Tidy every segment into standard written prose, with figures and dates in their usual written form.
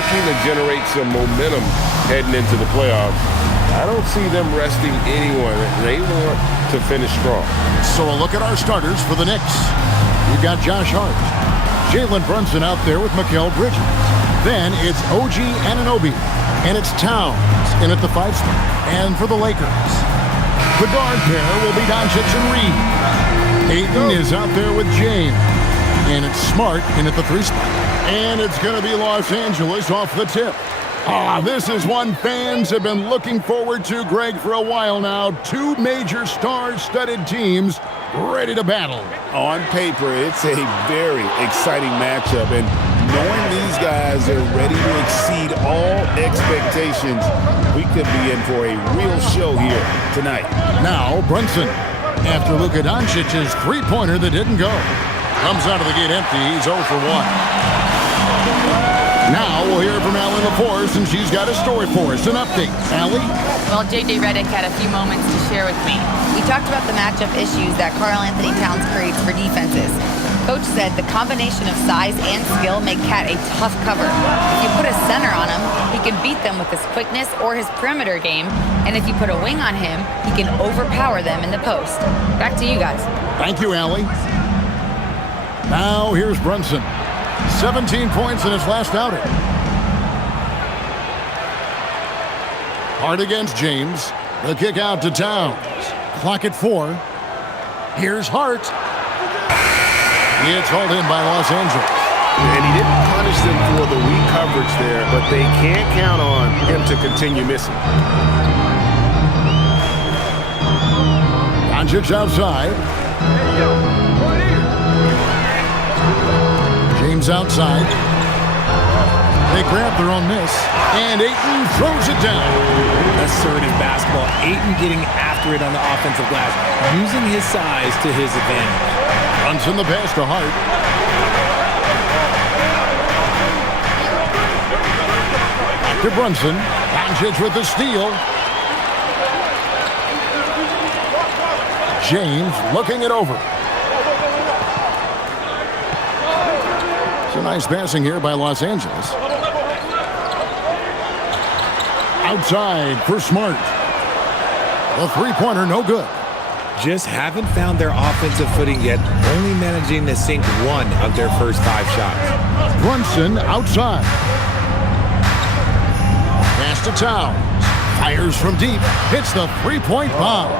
looking to generate some momentum heading into the playoffs. I don't see them resting anyone. They want to finish strong. So a look at our starters for the Knicks. We've got Josh Hart, Jalen Brunson out there with Mikal Bridges. Then it's OG Anunoby, and it's Towns in at the 5 spot. And for the Lakers, the guard pair will be Doncic and Reed. Ayton is out there with James, and it's Smart in at the 3 spot. And it's going to be Los Angeles off the tip. This is one fans have been looking forward to, Greg, for a while now. 2 major star-studded teams ready to battle. On paper, it's a very exciting matchup, and knowing these guys are ready to exceed all expectations, we could be in for a real show here tonight. Now, Brunson, after Luka Doncic's three-pointer that didn't go. Comes out of the gate empty. He's 0 for 1. Now we'll hear from Allie LaForce, and she's got a story for us. An update. Allie? Well, J.J. Redick had a few moments to share with me. We talked about the matchup issues that Karl-Anthony Towns creates for defenses. Coach said the combination of size and skill make Cat a tough cover. If you put a center on him, he can beat them with his quickness or his perimeter game. And if you put a wing on him, he can overpower them in the post. Back to you guys. Thank you, Allie. Now here's Brunson. 17 points in his last outing. Hard against James. The kick out to Towns. Clock at 4. Here's Hart. It's hauled in by Los Angeles. And he didn't punish them for the weak coverage there, but they can't count on him to continue missing. Doncic outside. James outside. They grab their own miss. And Ayton throws it down. Assertive basketball. Ayton getting after it on the offensive glass, using his size to his advantage. Brunson the pass to Hart. Back to Brunson. Doncic with the steal. James looking it over. So nice passing here by Los Angeles. Outside for Smart. The three-pointer no good. Just haven't found their offensive footing yet, only managing to sink 1 of their first 5 shots. Brunson outside. Pass to Towns. Fires from deep. Hits the three-point bomb.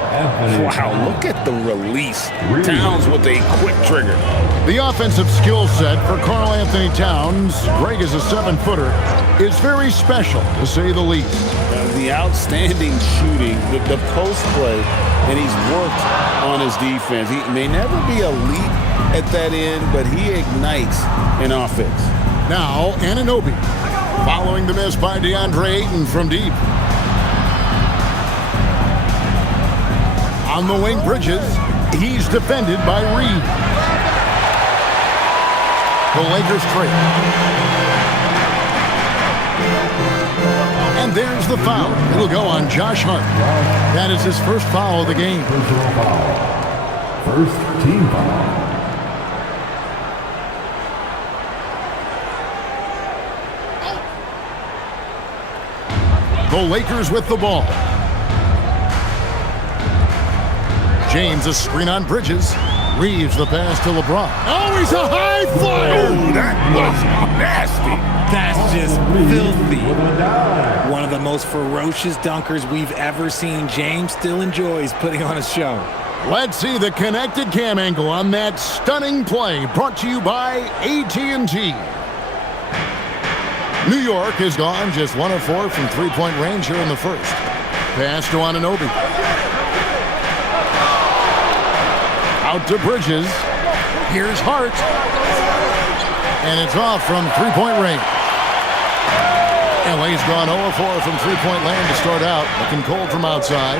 Wow, look at the release. Towns with a quick trigger. The offensive skill set for Karl-Anthony Towns, Greg is a 7-footer, is very special, to say the least. The outstanding shooting, the post play, and he's worked on his defense. He may never be elite at that end, but he ignites an offense. Now, Anunoby, following the miss by DeAndre Ayton from deep. On the wing, Bridges. He's defended by Reed. The Lakers trade. And there's the foul. It'll go on Josh Hart. That is his first foul of the game. Personal foul. First team foul. The Lakers with the ball. James a screen on Bridges. Reeves the pass to LeBron. Oh, he's a high flyer! Oh, that was nasty. That's just filthy. One of the most ferocious dunkers we've ever seen. James still enjoys putting on a show. Let's see the connected cam angle on that stunning play, brought to you by AT&T. New York has gone just 1 of 4 from three-point range here in the first. Pass to Anunoby. Out to Bridges. Here's Hart. And it's off from three-point range. LA's gone 0 of 4 from three-point land to start out. Looking cold from outside.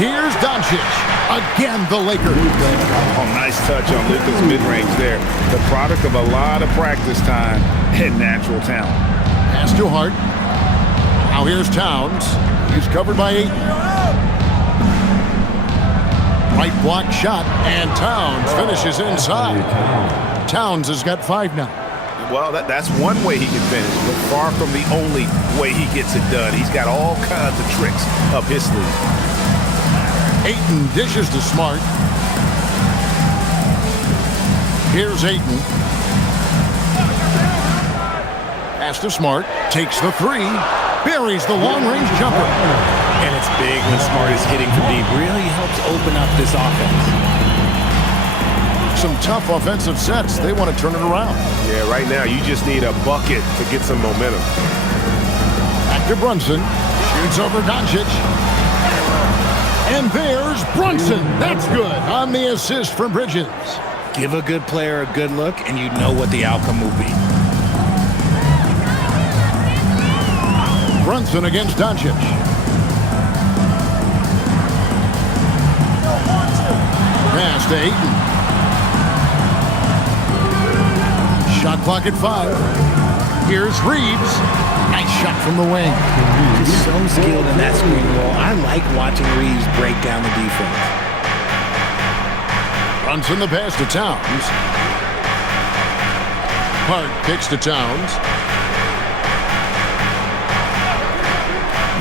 Here's Doncic. Again, the Lakers. Oh, nice touch on Luka's mid-range there. The product of a lot of practice time and natural talent. Pass to Hart. Now here's Towns. He's covered by Ayton. Right block shot, and Towns finishes inside. Towns has got 5 now. Well, that's one way he can finish, but far from the only way he gets it done. He's got all kinds of tricks up his sleeve. Ayton dishes to Smart. Here's Ayton. Pass to Smart. Takes the three. Buries the long-range jumper. And it's big when Smart is hitting from deep. Really helps open up this offense. Some tough offensive sets. They want to turn it around. Yeah, right now you just need a bucket to get some momentum. Back to Brunson. Shoots over Doncic. And there's Brunson. That's good on the assist from Bridges. Give a good player a good look, and you know what the outcome will be. Brunson against Doncic. Pass to Ayton. Shot clock at 5. Here's Reeves. Nice shot from the wing. He's so skilled in that screen roll. I like watching Reeves break down the defense. Brunson the pass to Towns. Hart kicks to Towns.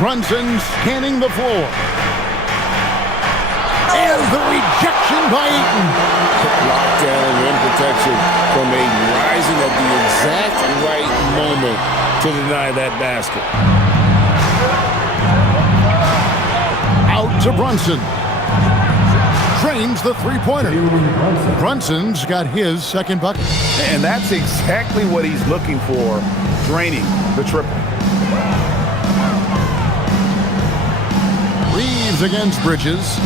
Brunson scanning the floor. And the rejection by Ayton. Lockdown rim protection from Ayton, rising at the exact right moment to deny that basket. Out to Brunson. Drains the three-pointer. Brunson's got his second bucket. And that's exactly what he's looking for, draining the triple. Reeves against Bridges.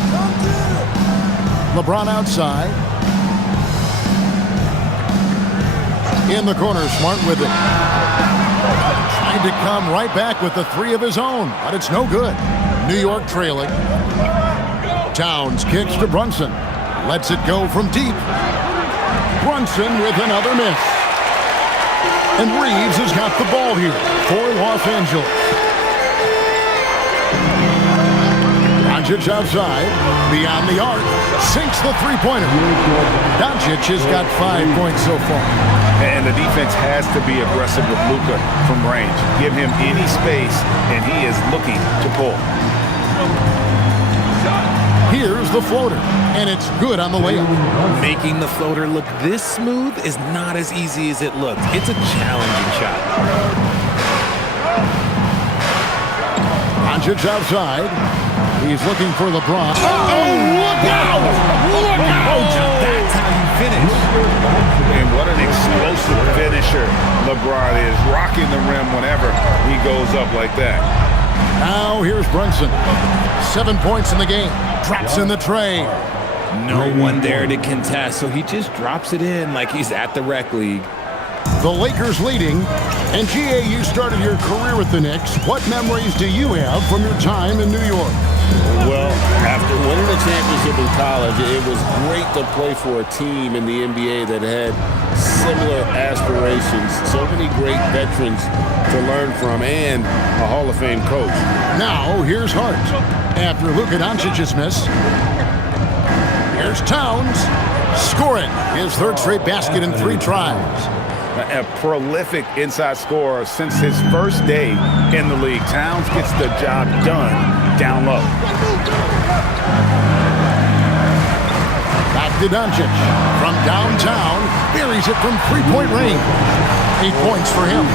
LeBron outside. In the corner, Smart with it. Trying to come right back with the three of his own, but it's no good. New York trailing. Towns kicks to Brunson. Lets it go from deep. Brunson with another miss. And Reeves has got the ball here for Los Angeles. Doncic outside, beyond the arc, sinks the three-pointer. Doncic has got 5 points so far. And the defense has to be aggressive with Luka from range. Give him any space, and he is looking to pull. Here's the floater, and it's good on the layup. Making the floater look this smooth is not as easy as it looks. It's a challenging shot. Doncic outside. He's looking for LeBron. Look out! Look out! That's how you finish. And what an explosive finisher LeBron is, rocking the rim whenever he goes up like that. Now here's Brunson. 7 points in the game. Drops in the tray. No one there to contest, so he just drops it in like he's at the rec league. The Lakers leading. And GA, you started your career with the Knicks. What memories do you have from your time in New York? Well, after winning the championship in college, it was great to play for a team in the NBA that had similar aspirations. So many great veterans to learn from and a Hall of Fame coach. Now, here's Hart. After Luka Doncic's miss, here's Towns. Scoring his third straight basket in 3 tries. A prolific inside scorer since his first day in the league. Towns gets the job done down low. Back to Doncic. From downtown, buries it from three-point range. 8 points for him.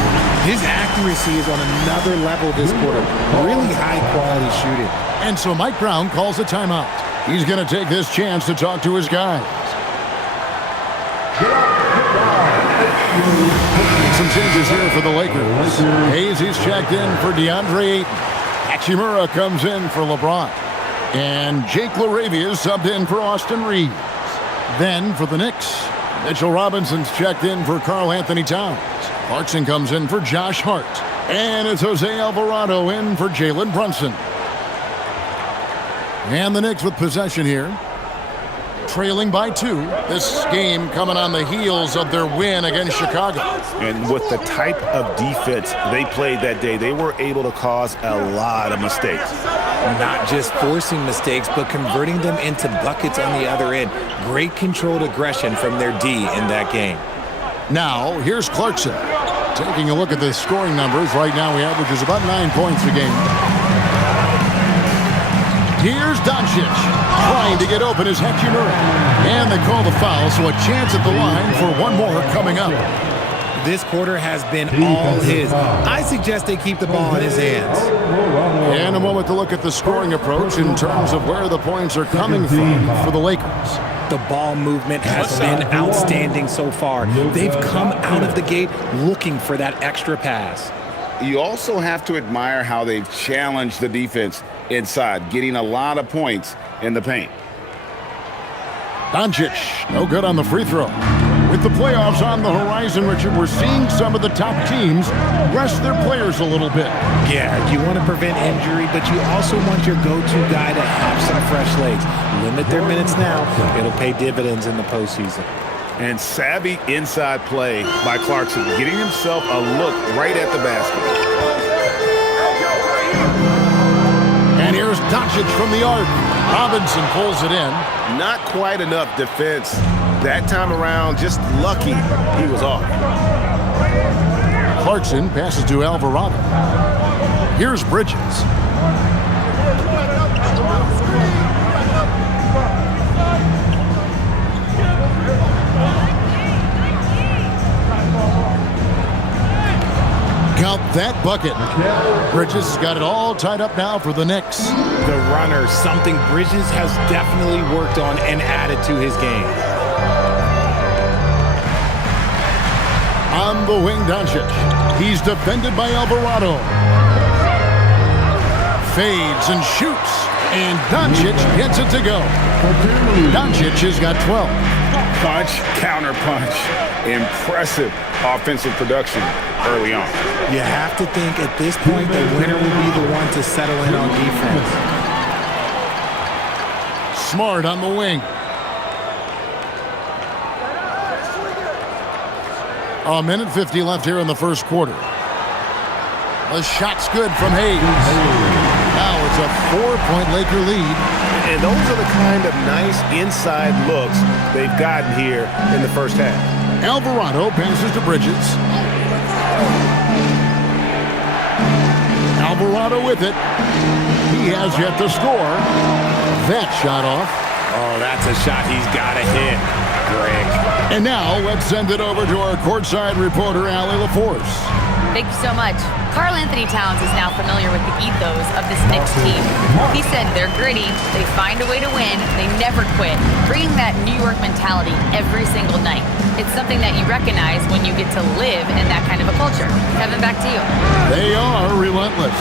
His accuracy is on another level this quarter. Really high-quality shooting. And so Mike Brown calls a timeout. He's going to take this chance to talk to his guys. Some changes here for the Lakers. Hayes is checked in for DeAndre Ayton. Hachimura comes in for LeBron. And Jake LaRavia is subbed in for Austin Reeves. Then for the Knicks, Mitchell Robinson's checked in for Karl Anthony Towns. Clarkson comes in for Josh Hart. And it's Jose Alvarado in for Jalen Brunson. And the Knicks with possession here. Trailing by 2. This game coming on the heels of their win against Chicago. And with the type of defense they played that day, they were able to cause a lot of mistakes. Not just forcing mistakes, but converting them into buckets on the other end. Great controlled aggression from their D in that game. Now, here's Clarkson. Taking a look at the scoring numbers, right now he averages about 9 points a game. Here's Doncic. Trying to get open is Hachimura. And they call the foul, so a chance at the line for one more coming up. This quarter has been all his. I suggest they keep the ball in his hands. And a moment to look at the scoring approach in terms of where the points are coming from for the Lakers. The ball movement has been outstanding so far. They've come out of the gate looking for that extra pass. You also have to admire how they've challenged the defense inside, getting a lot of points in the paint. Doncic, no good on the free throw. With the playoffs on the horizon, Richard, we're seeing some of the top teams rest their players a little bit. Yeah, you want to prevent injury, but you also want your go-to guy to have some fresh legs. Limit their minutes now. It'll pay dividends in the postseason. And savvy inside play by Clarkson, getting himself a look right at the basket. And here's Doncic from the arc. Robinson pulls it in. Not quite enough defense that time around. Just lucky he was off. Clarkson passes to Alvarado. Here's Bridges. Count that bucket. Bridges has got it all tied up now for the Knicks. The runner, something Bridges has definitely worked on and added to his game. On the wing, Doncic. He's defended by Alvarado. Fades and shoots. And Doncic gets it to go. Doncic has got 12. Punch, counter punch. Impressive offensive production early on. You have to think at this point the winner will be the one to settle in on defense. Smart on the wing. A minute 50 left here in the first quarter. The shot's good from Hayes. Now it's a 4-point Laker lead. And those are the kind of nice inside looks they've gotten here in the first half. Alvarado passes to Bridges. Alvarado with it. He has yet to score. That shot off. Oh, that's a shot he's got to hit, Greg. And now let's send it over to our courtside reporter, Allie LaForce. Thank you so much. Karl Anthony Towns is now familiar with the ethos of this Knicks team. He said they're gritty, they find a way to win, they never quit, bringing that New York mentality every single night. It's something that you recognize when you get to live in that kind of a culture. Kevin, back to you. They are relentless.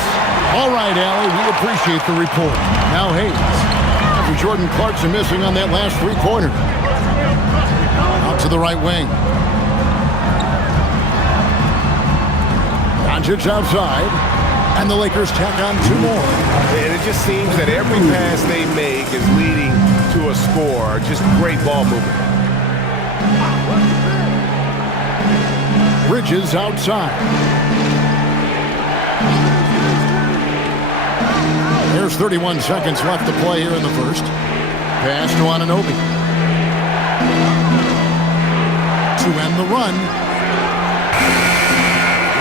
All right, Allie, we appreciate the report. Now Hayes. After Jordan Clarkson missing on that last three-pointer. Out to the right wing. Doncic outside, and the Lakers tack on two more. And it just seems that every pass they make is leading to a score. Just great ball movement. Bridges outside. There's 31 seconds left to play here in the first. Pass to Anunoby. To end the run.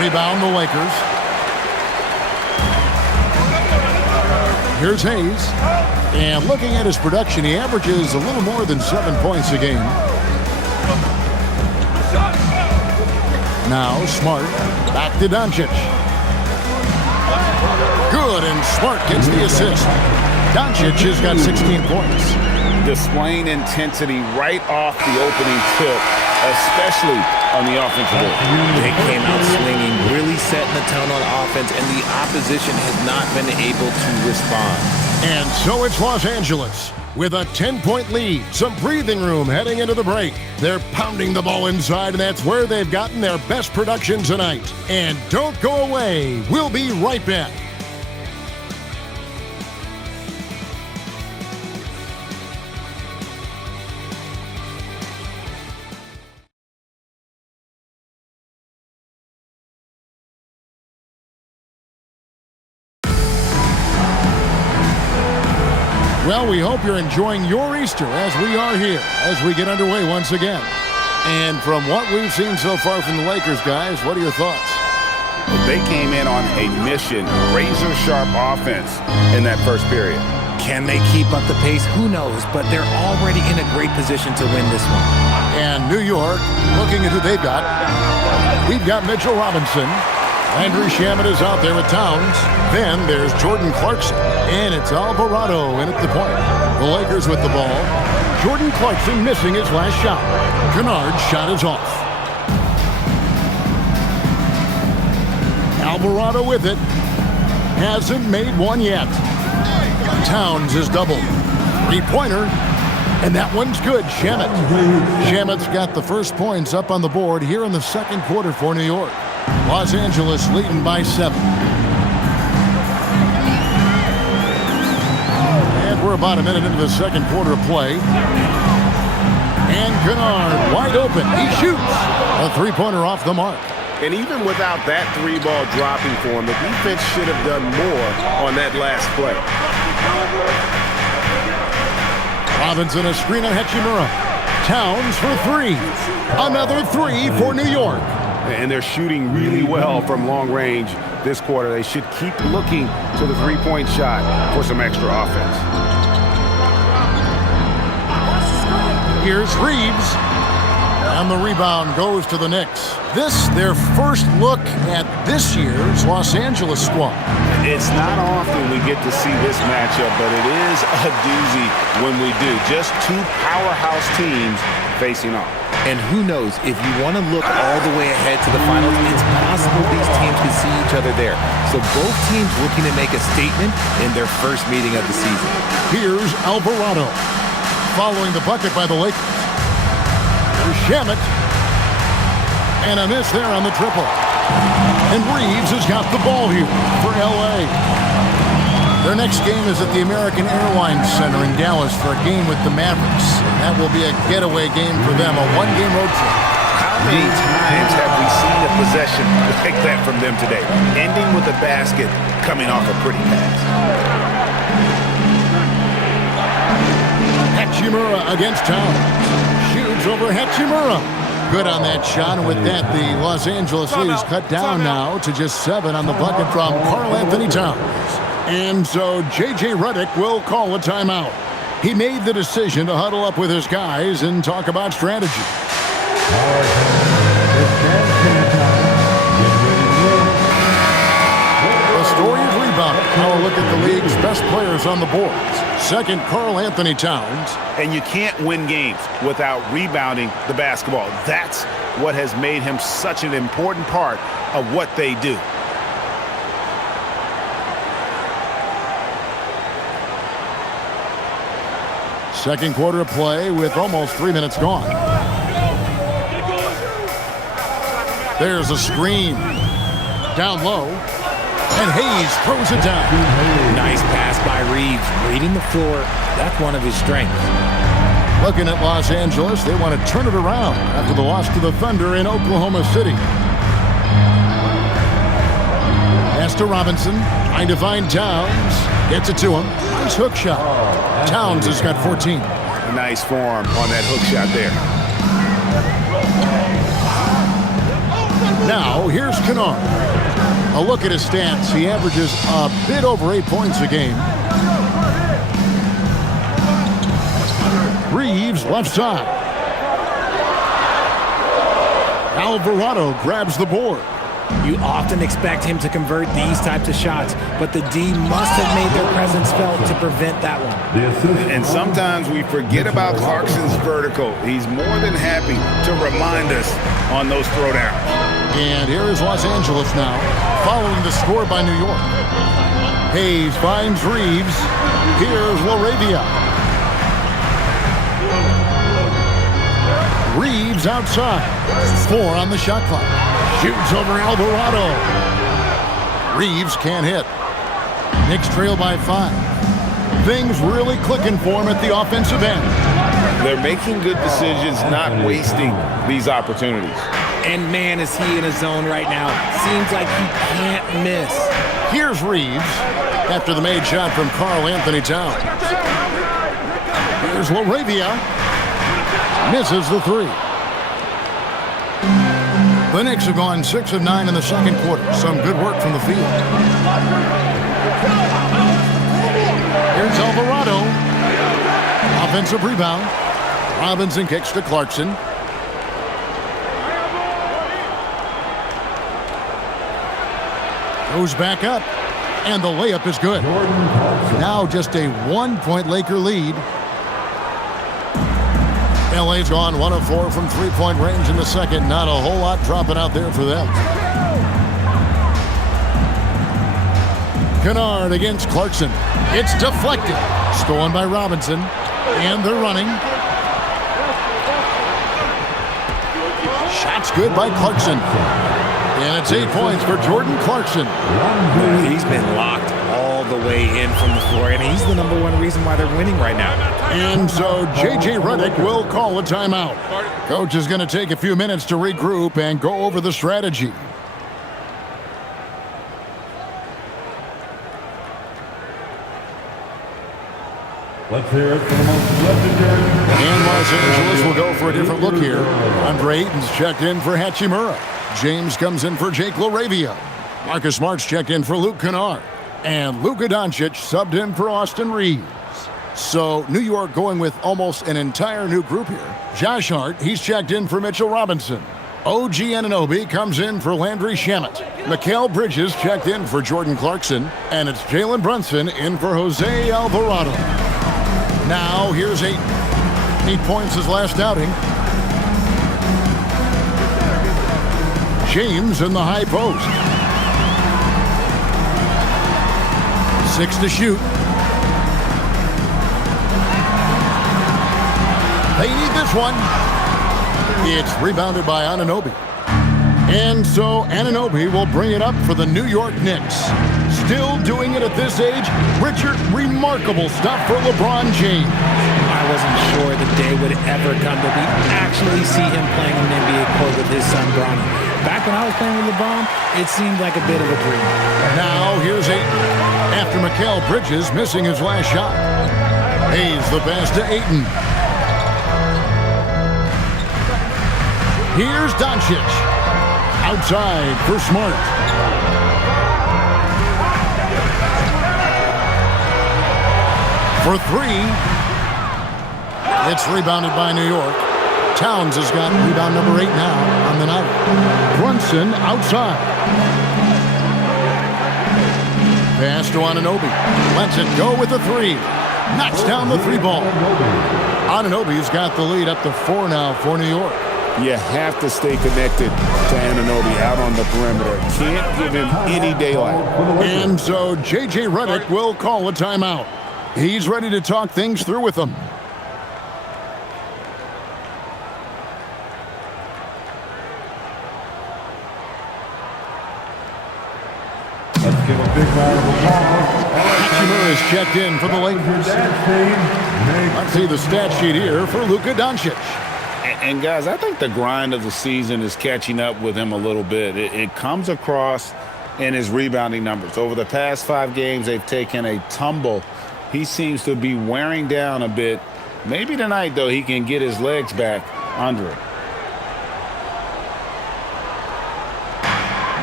Rebound the Lakers. Here's Hayes. And looking at his production, he averages a little more than 7 points a game. Now Smart. Back to Doncic. Good, and Smart gets the assist. Doncic has got 16 points. Displaying intensity right off the opening tip, especially on the offensive end. They came out swinging, really setting the tone on offense, and the opposition has not been able to respond. And so it's Los Angeles with a 10-point lead, some breathing room heading into the break. They're pounding the ball inside, and that's where they've gotten their best production tonight. And don't go away. We'll be right back. Well, we hope you're enjoying your Easter as we are here, as we get underway once again. And from what we've seen so far from the Lakers, guys, what are your thoughts? They came in on a mission, razor-sharp offense in that first period. Can they keep up the pace? Who knows, but they're already in a great position to win this one. And New York, looking at who they've got. We've got Mitchell Robinson. Landry Shamet is out there with Towns. Then there's Jordan Clarkson. And it's Alvarado in at the point. The Lakers with the ball. Jordan Clarkson missing his last shot. Kennard's shot is off. Alvarado with it. Hasn't made one yet. Towns is doubled. Three-pointer. And that one's good. Shamet. Shamet's got the first points up on the board here in the second quarter for New York. Los Angeles leading by 7. And we're about a minute into the second quarter of play. And Kennard wide open. He shoots. A three-pointer off the mark. And even without that three-ball dropping for him, the defense should have done more on that last play. Robinson a screen on Hachimura. Towns for 3. Another 3 for New York. And they're shooting really well from long range this quarter. They should keep looking to the three-point shot for some extra offense. Here's Reeves. And the rebound goes to the Knicks. This, their first look at this year's Los Angeles squad. It's not often we get to see this matchup, but it is a doozy when we do. Just two powerhouse teams facing off. And who knows, if you want to look all the way ahead to the finals, it's possible these teams could see each other there. So both teams looking to make a statement in their first meeting of the season. Here's Alvarado. Following the bucket by the Lakers. There's Shamet. And a miss there on the triple. And Reeves has got the ball here for L.A. Their next game is at the American Airlines Center in Dallas for a game with the Mavericks. That will be a getaway game for them, a one-game road trip. How many times have we seen a possession like that from them today? Ending with a basket, coming off a pretty pass. Hachimura against Towns. Shoots over Hachimura. Good on that shot, and with that, the Los Angeles lead is cut down now to just 7 on the bucket from Karl Anthony Towns. And so J.J. Redick will call a timeout. He made the decision to huddle up with his guys and talk about strategy. The story of rebounding. Now a look at the league's best players on the boards. Second, Karl Anthony Towns. And you can't win games without rebounding the basketball. That's what has made him such an important part of what they do. Second quarter of play with almost 3 minutes gone. There's a screen. Down low. And Hayes throws it down. Nice pass by Reeves. Reading the floor. That's one of his strengths. Looking at Los Angeles, they want to turn it around after the loss to the Thunder in Oklahoma City. Pass to Robinson. Trying to find Towns. Gets it to him. Nice hook shot. Towns has got 14. Nice form on that hook shot there. Now, here's Kennard. A look at his stats. He averages a bit over 8 points a game. Reeves left side. Alvarado grabs the board. You often expect him to convert these types of shots, but the D must have made their presence felt to prevent that one. And sometimes we forget about Clarkson's vertical. He's more than happy to remind us on those throwdowns. And here is Los Angeles now, following the score by New York. Hayes finds Reeves. Here's LaRavia. Reeves outside. 4 on the shot clock. Shoots over Alvarado. Reeves can't hit. Knicks trail by 5. Things really clicking for him at the offensive end. They're making good decisions, not wasting these opportunities. And man, is he in a zone right now. Seems like he can't miss. Here's Reeves after the made shot from Karl Anthony Towns. Here's LaRavia. Misses the 3. The Knicks have gone 6 of 9 in the second quarter. Some good work from the field. Here's Alvarado. Offensive rebound. Robinson kicks to Clarkson. Goes back up. And the layup is good. Now just a 1-point Laker lead. LA's gone 1 of 4 from three-point range in the second. Not a whole lot dropping out there for them. Kennard against Clarkson. It's deflected. Stolen by Robinson. And they're running. Shot's good by Clarkson. And it's 8 points for Jordan Clarkson. He's been locked all the way in from the floor, and he's the #1 reason why they're winning right now. And so J.J. Redick will call a timeout. Coach is going to take a few minutes to regroup and go over the strategy. Let's hear it for the most legendary. And Los Angeles will go for a different look here. Andre Ayton's checked in for Hachimura. James comes in for Jake LaRavia. Marcus Smart's checked in for Luke Kennard. And Luka Doncic subbed in for Austin Reeves. So New York going with almost an entire new group here. Josh Hart, he's checked in for Mitchell Robinson. OG Anunoby comes in for Landry Shamet. Mikal Bridges checked in for Jordan Clarkson. And it's Jalen Brunson in for Jose Alvarado. Now here's 8 points his last outing. James in the high post. 6 to shoot. They need this one. It's rebounded by Anunoby. And so Anunoby will bring it up for the New York Knicks. Still doing it at this age. Richard, remarkable stuff for LeBron James. I wasn't sure the day would ever come that we actually see him playing on an NBA court with his son, Bronny. Back when I was playing with LeBron, it seemed like a bit of a dream. Now here's Ayton. After Mikal Bridges missing his last shot. Hayes the pass to Ayton. Here's Doncic. Outside for Smart. For 3. It's rebounded by New York. Towns has got rebound number 8 now on the night. Brunson outside. Pass to Anunoby. Lets it go with the 3. Knocks down the 3 ball. Anunoby's got the lead up to 4 now for New York. You have to stay connected to Anunoby out on the perimeter. Can't give him any daylight. And so J.J. Redick will call a timeout. He's ready to talk things through with them. Let's give a big round of applause. Hachimura is checked in for the Lakers. Let's see the stat sheet here for Luka Doncic. And guys, I think the grind of the season is catching up with him a little bit. It comes across in his rebounding numbers. Over the past 5 games, they've taken a tumble. He seems to be wearing down a bit. Maybe tonight, though, he can get his legs back under it.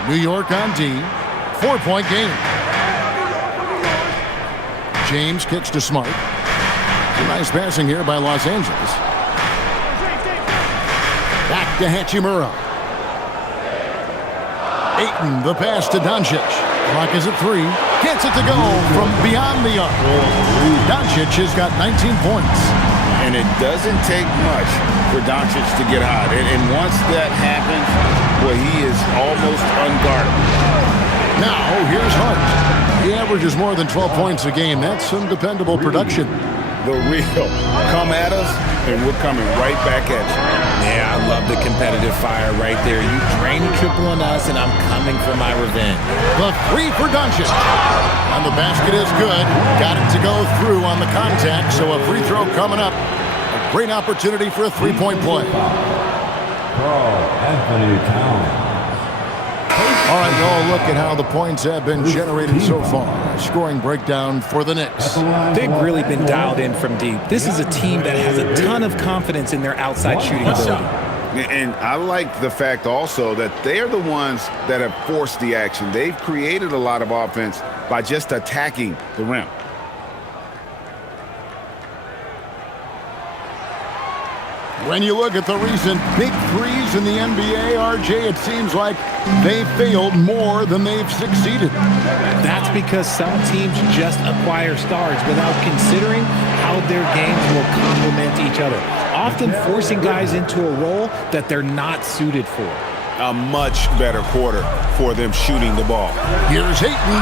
New York on D. 4-point game. James kicks to Smart. Some nice passing here by Los Angeles. Back to Hachimura. Ayton, the pass to Doncic. Clock is at 3. Gets it to go from beyond the arc. Doncic has got 19 points. And it doesn't take much for Doncic to get hot. And once that happens, well, he is almost unguardable. Now, here's Hart. He averages more than 12 points a game. That's some dependable production. The real. Come at us, and we're coming right back at you. Yeah, I love the competitive fire right there. You drain a triple on us, and I'm coming for my revenge. The 3 for Doncic. And the basket is good. Got it to go through on the contact, so a free throw coming up. A great opportunity for a 3-point play. Carl Anthony Towns. All right, we'll look at how the points have been generated so far. Scoring breakdown for the Knicks. They've really been dialed in from deep. This is a team that has a ton of confidence in their outside shooting ability. And I like the fact also that they're the ones that have forced the action. They've created a lot of offense by just attacking the rim. When you look at the recent big threes in the NBA, RJ, it seems like they failed more than they've succeeded. That's because some teams just acquire stars without considering how their games will complement each other, often forcing guys into a role that they're not suited for. A much better quarter for them shooting the ball. Here's Ayton,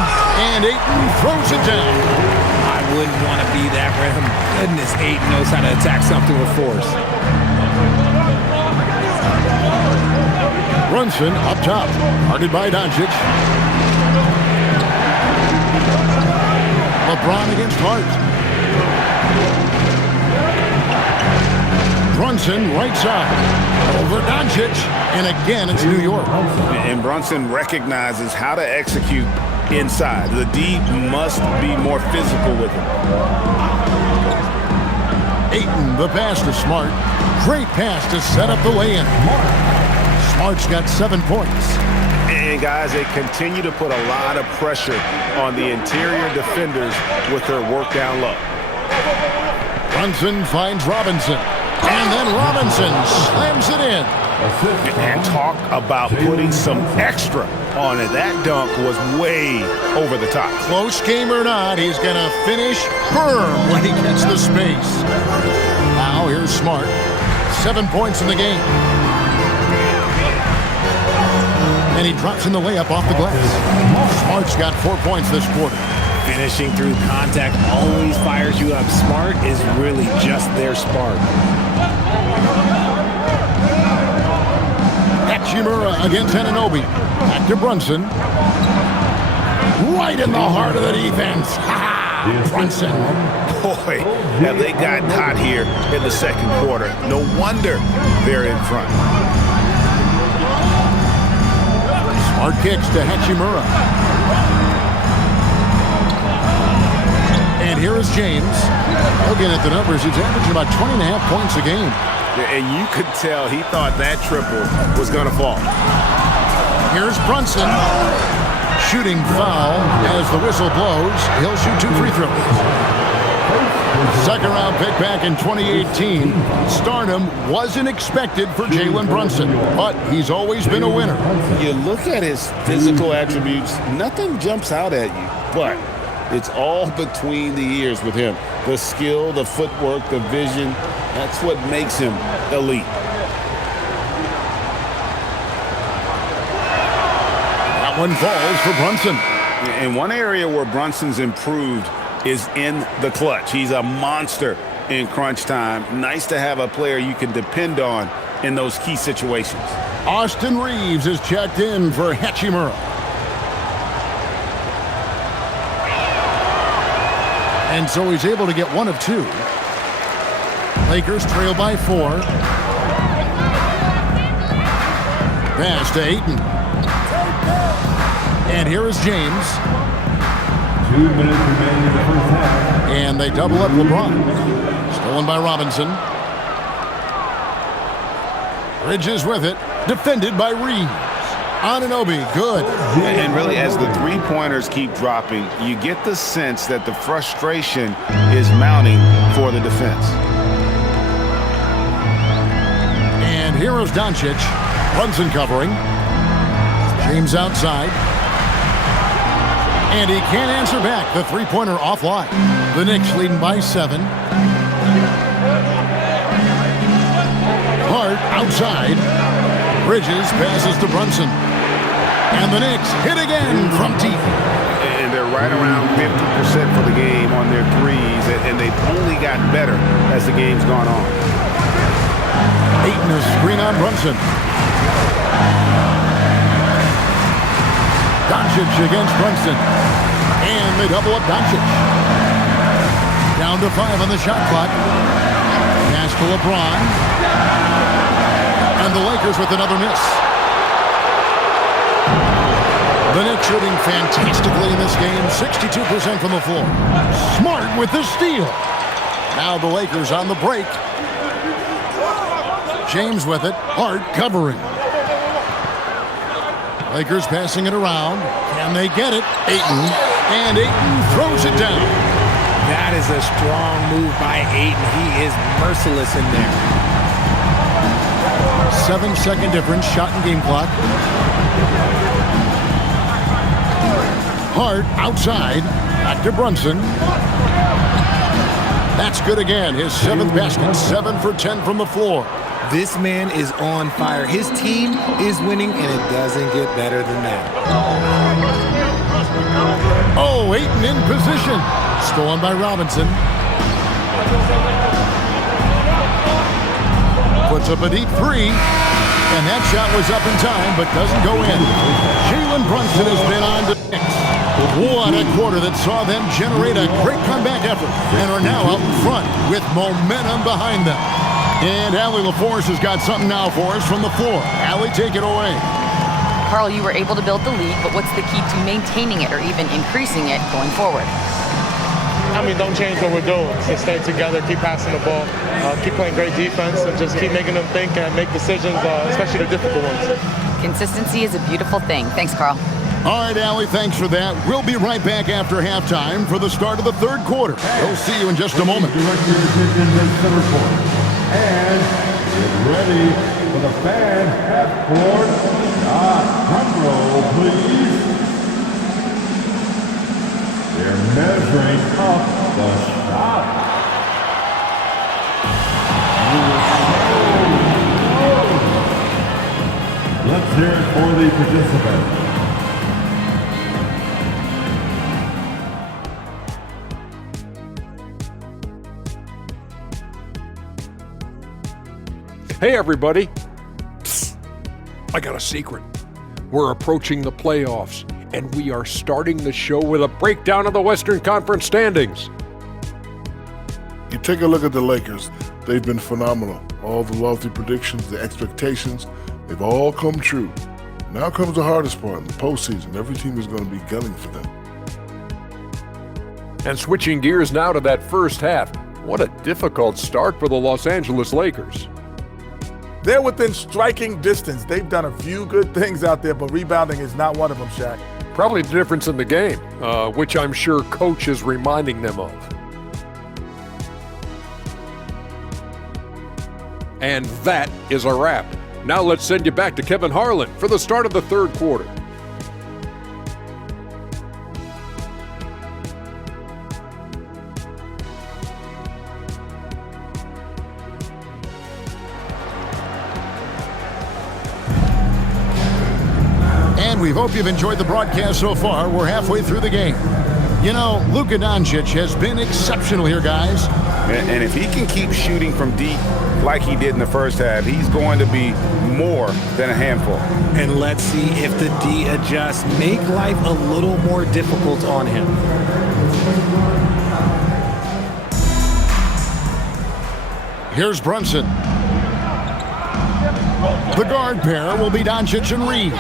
and Ayton throws it down. I wouldn't want to be that rim. Goodness, Ayton knows how to attack something with force. Brunson up top, guarded by Doncic. LeBron against Hart. Brunson right side, over Doncic, and again it's New York. And Brunson recognizes how to execute inside. The D must be more physical with him. Ayton, the pass to Smart. Great pass to set up the lay-in. Smart's got 7 points. And guys, they continue to put a lot of pressure on the interior defenders with their work down low. Brunson finds Robinson. And then Robinson slams it in. And talk about putting some extra on it. That dunk was way over the top. Close game or not, he's going to finish firm when he gets the space. Now here's Smart. 7 points in the game. And he drops in the layup off the glass. Smart's got 4 points this quarter. Finishing through contact always fires you up. Smart is really just their spark. Hachimura against Anunoby. Back to Brunson. Right in the heart of the defense. Ha-ha! Brunson. Boy, have they gotten hot here in the second quarter. No wonder they're in front. Smart kicks to Hachimura. And here is James. Looking at the numbers, he's averaging about 20.5 points a game. And you could tell he thought that triple was going to fall. Here's Brunson. Shooting foul as the whistle blows. He'll shoot 2 free throws. Second round pick back in 2018. Stardom wasn't expected for Jalen Brunson, but he's always been a winner. You look at his physical attributes, nothing jumps out at you, but it's all between the ears with him. The skill, the footwork, the vision, that's what makes him elite. That one falls for Brunson. And one area where Brunson's improved is in the clutch. He's a monster in crunch time. Nice to have a player you can depend on in those key situations. Austin Reeves is checked in for Hachimura. And so he's able to get 1 of 2. Lakers trail by 4. Pass to Ayton. And here is James. 2 minutes remaining in the first half. And they double up LeBron. Stolen by Robinson. Bridges with it. Defended by Reeves. Anunoby, good. And really, as the three-pointers keep dropping, you get the sense that the frustration is mounting for the defense. And here is Doncic. Brunson covering. James outside. And he can't answer back. The three-pointer offline. The Knicks leading by 7. Hart outside. Bridges passes to Brunson. And the Knicks hit again from deep. And they're right around 50% for the game on their threes, and they've only gotten better as the game's gone on. Ayton is screen on Brunson. Doncic against Brunson. And they double up Doncic. Down to 5 on the shot clock. Pass to LeBron. And the Lakers with another miss. The Knicks shooting fantastically in this game. 62% from the floor. Smart with the steal. Now the Lakers on the break. James with it. Hart covering. Lakers passing it around. Can they get it? Ayton. And Ayton throws it down. That is a strong move by Ayton. He is merciless in there. 7-second difference, shot and game clock. Hart outside. Back to Brunson. That's good again. His 7th basket. 7 for 10 from the floor. This man is on fire. His team is winning, and it doesn't get better than that. Oh, Ayton in position. Stolen by Robinson. Puts up a deep three. And that shot was up in time, but doesn't go in. Jalen Brunson has been on to Knicks. What a quarter that saw them generate a great comeback effort and are now out in front with momentum behind them. And Allie LaForce has got something now for us from the floor. Allie, take it away. Carl, you were able to build the lead, but what's the key to maintaining it or even increasing it going forward? I mean, don't change what we're doing. Just stay together, keep passing the ball, keep playing great defense, and just keep making them think and make decisions, especially the difficult ones. Consistency is a beautiful thing. Thanks, Carl. All right, Allie, thanks for that. We'll be right back after halftime for the start of the third quarter. We'll see you in just a moment. Direct your attention to center court. And get ready for the fan half-court shot. Drum roll, please. They're measuring up the shot. Let's hear it for the participants. Hey everybody! Psst. I got a secret. We're approaching the playoffs, and we are starting the show with a breakdown of the Western Conference standings. You take a look at the Lakers. They've been phenomenal. All the lofty predictions, the expectations, they've all come true. Now comes the hardest part in the postseason. Every team is going to be gunning for them. And switching gears now to that first half, what a difficult start for the Los Angeles Lakers. They're within striking distance. They've done a few good things out there, but rebounding is not one of them, Shaq. Probably the difference in the game, which I'm sure Coach is reminding them of. And that is a wrap. Now let's send you back to Kevin Harlan for the start of the third quarter. And we hope you've enjoyed the broadcast so far. We're halfway through the game. You know, Luka Doncic has been exceptional here, guys. And if he can keep shooting from deep like he did in the first half, he's going to be more than a handful. And let's see if the D adjusts. Make life a little more difficult on him. Here's Brunson. The guard pair will be Doncic and Reed.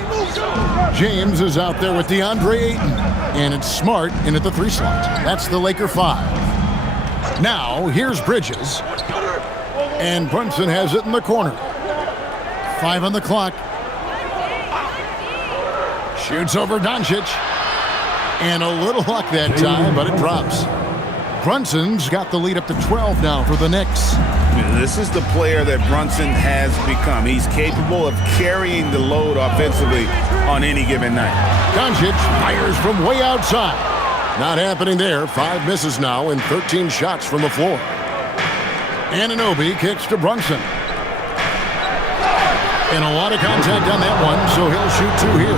James is out there with DeAndre Ayton. And it's Smart in at the 3 slot. That's the Laker 5. Now, here's Bridges. And Brunson has it in the corner. 5 on the clock. Shoots over Doncic. And a little luck that time, but it drops. Brunson's got the lead up to 12 now for the Knicks. This is the player that Brunson has become. He's capable of carrying the load offensively on any given night. Doncic fires from way outside. Not happening there. 5 misses now and 13 shots from the floor. Anunoby kicks to Brunson. And a lot of contact on that one, so he'll shoot 2 here.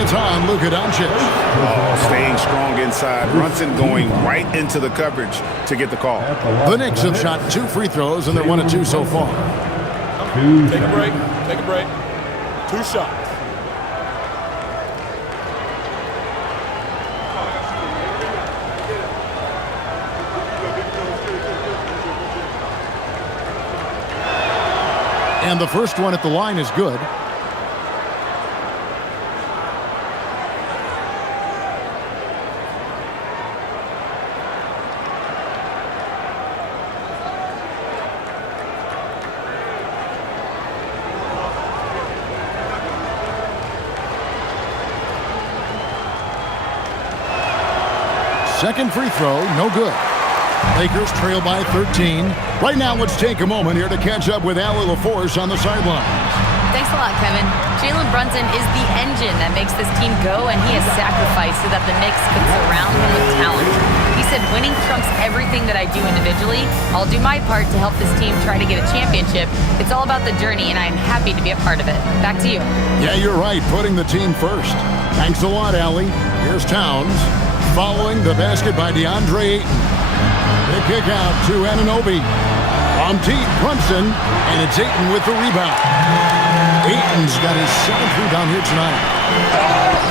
It's on Luka Doncic. Oh, staying strong inside. Brunson going right into the coverage to get the call. The Knicks have shot 2 free throws, and they're 1 of 2 so far. Take a break. Take a break. 2 shots. And the first one at the line is good. Second free throw, no good. Lakers trail by 13. Right now, let's take a moment here to catch up with Allie LaForce on the sideline. Thanks a lot, Kevin. Jalen Brunson is the engine that makes this team go, and he has sacrificed so that the Knicks could surround him with talent. He said, winning trumps everything that I do individually. I'll do my part to help this team try to get a championship. It's all about the journey, and I'm happy to be a part of it. Back to you. Yeah, you're right, putting the team first. Thanks a lot, Allie. Here's Towns, following the basket by DeAndre Ayton. The kick out to Anunoby. On deep, Brunson, and it's Ayton with the rebound. Ayton's got his 7th rebound here tonight.